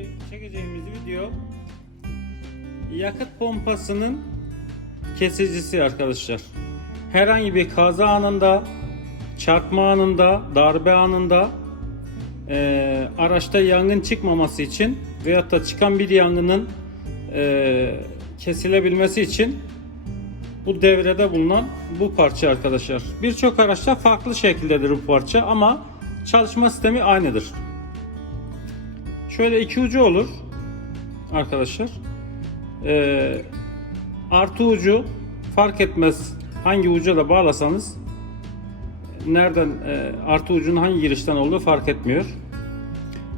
Şimdi çekeceğimiz video yakıt pompasının kesicisi arkadaşlar. Herhangi bir kaza anında, çarpma anında, darbe anında eee, araçta yangın çıkmaması için veyahut da çıkan bir yangının eee, kesilebilmesi için bu devrede bulunan bu parça arkadaşlar. Birçok araçta farklı şekildedir bu parça ama çalışma sistemi aynıdır. Şöyle iki ucu olur arkadaşlar. Ee, artı ucu fark etmez hangi uca da bağlasanız nereden e, artı ucun hangi girişten olduğu fark etmiyor.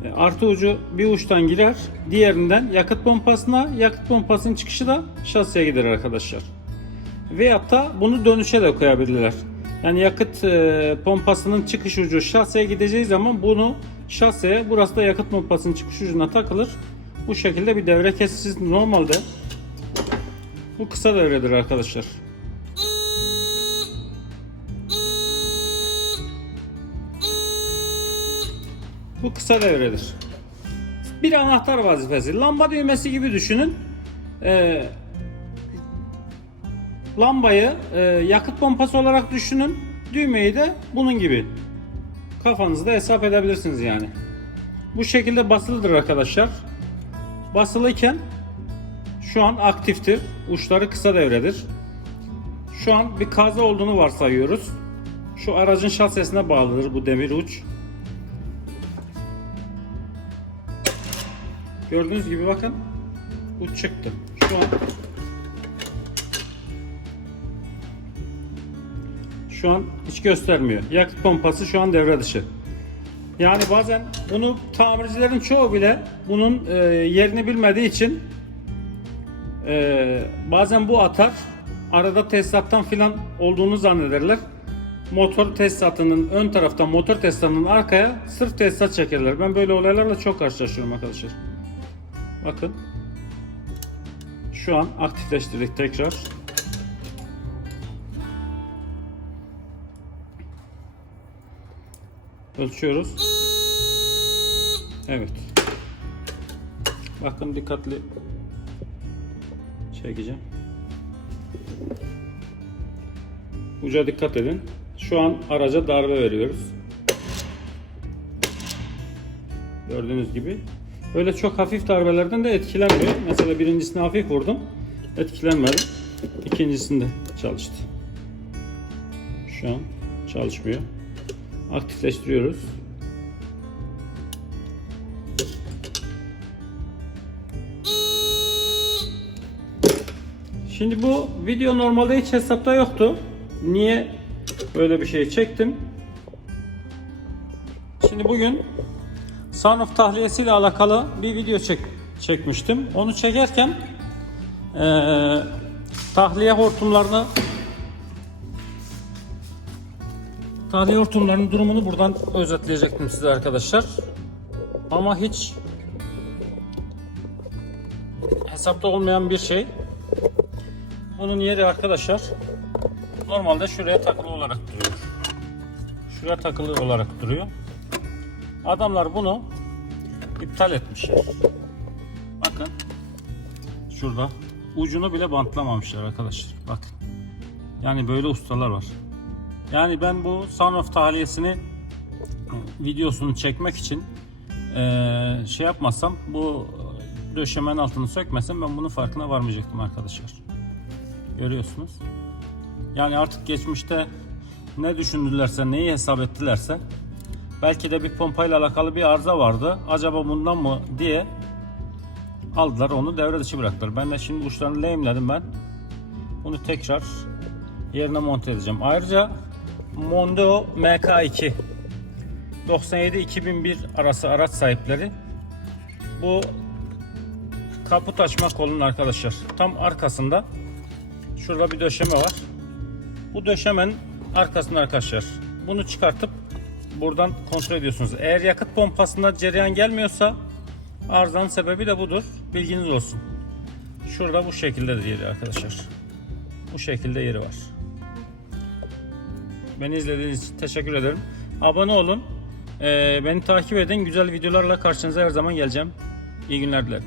E, artı ucu bir uçtan girer, diğerinden yakıt pompasına, yakıt pompasının çıkışı da şasiye gider arkadaşlar. Veyahut da bunu dönüşe de koyabilirler. Yani yakıt e, pompasının çıkış ucu şaseye gideceği zaman bunu şaseye, burası da yakıt pompasının çıkış ucuna takılır. Bu şekilde bir devre kesicisi normalde bu kısa devredir arkadaşlar. Bu kısa devredir. Bir anahtar vazifesi. Lamba düğmesi gibi düşünün. Ee, lambayı e, yakıt pompası olarak düşünün. Düğmeyi de bunun gibi. Kafanızda hesap edebilirsiniz yani. Bu şekilde basılıdır arkadaşlar. Basılıyken şu an aktiftir. Uçları kısa devredir. Şu an bir kaza olduğunu varsayıyoruz. Şu aracın şasesine bağlıdır bu demir uç. Gördüğünüz gibi bakın uç çıktı. Şu an şu an hiç göstermiyor. Yakıt pompası şu an devre dışı. Yani bazen bunu tamircilerin çoğu bile bunun e, yerini bilmediği için e, bazen bu atar. Arada tesisattan filan olduğunu zannederler. Motor tesisatının ön taraftan motor tesisatının arkaya sırf tesisat çekerler. Ben böyle olaylarla çok karşılaşıyorum arkadaşlar. Bakın. Şu an aktifleştirdik tekrar. Ölçüyoruz. Evet. Bakın dikkatli çekeceğim. Uca dikkat edin. Şu an araca darbe veriyoruz. Gördüğünüz gibi. Böyle çok hafif darbelerden de etkilenmiyor. Mesela birincisini hafif vurdum. Etkilenmedi. İkincisinde çalıştı. Şu an çalışmıyor. Aktifleştiriyoruz. Şimdi bu video normalde hiç hesapta yoktu. Niye böyle bir şey çektim? Şimdi bugün sunroof tahliyesiyle alakalı bir video çek çekmiştim. Onu çekerken eee, tahliye hortumlarını tahliye hortumlarının durumunu buradan özetleyecektim size arkadaşlar. Ama hiç hesapta olmayan bir şey. Bunun yeri arkadaşlar normalde şuraya takılı olarak duruyor. Şuraya takılı olarak duruyor. Adamlar bunu iptal etmişler. Bakın. Şurada. Ucunu bile bantlamamışlar arkadaşlar. Bakın. Yani böyle ustalar var. Yani ben bu sunroof tahliyesini videosunu çekmek için e, şey yapmasam bu döşemenin altını sökmesem ben bunun farkına varmayacaktım arkadaşlar. Görüyorsunuz. Yani artık geçmişte ne düşündülerse, neyi hesap ettilerse belki de bir pompayla alakalı bir arıza vardı. Acaba bundan mı diye aldılar onu devre dışı bıraktılar. Ben de şimdi uçlarını lehimledim ben. Bunu tekrar yerine monte edeceğim. Ayrıca Mondeo MK2 97-2001 arası araç sahipleri bu kaput açma kolunun arkadaşlar tam arkasında şurada bir döşeme var. Bu döşemenin arkasında arkadaşlar bunu çıkartıp buradan kontrol ediyorsunuz. Eğer yakıt pompasında cereyan gelmiyorsa arızanın sebebi de budur. Bilginiz olsun. Şurada bu şekilde yeri arkadaşlar. Bu şekilde yeri var. Beni izlediğiniz için teşekkür ederim. Abone olun. Ee, beni takip edin. Güzel videolarla karşınıza her zaman geleceğim. İyi günler dilerim.